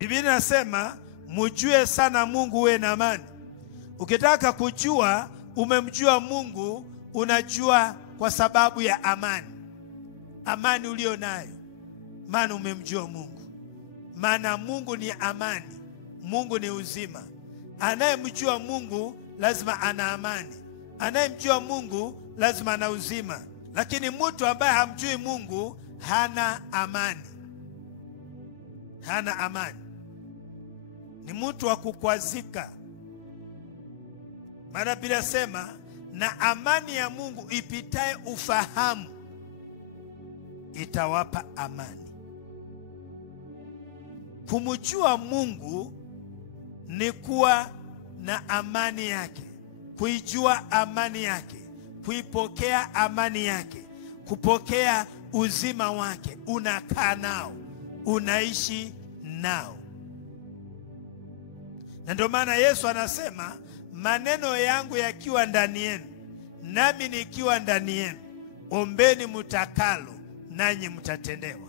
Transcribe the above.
Biblia inasema mjue sana Mungu uwe na amani. Ukitaka kujua umemjua Mungu, unajua kwa sababu ya amani. Amani ulio nayo, maana umemjua Mungu. Maana Mungu ni amani, Mungu ni uzima. Anayemjua Mungu lazima ana amani. Anayemjua Mungu lazima ana uzima. Lakini mtu ambaye hamjui Mungu hana amani. Hana amani. Ni mtu wa kukwazika. Maana Biblia inasema na amani ya Mungu ipitaye ufahamu itawapa amani. Kumjua Mungu ni kuwa na amani yake, kuijua amani yake, kuipokea amani yake, kupokea uzima wake. Unakaa nao, unaishi nao. Na ndio maana Yesu anasema maneno yangu yakiwa ndani yenu, nami nikiwa ndani yenu, ombeni mtakalo, nanyi mtatendewa.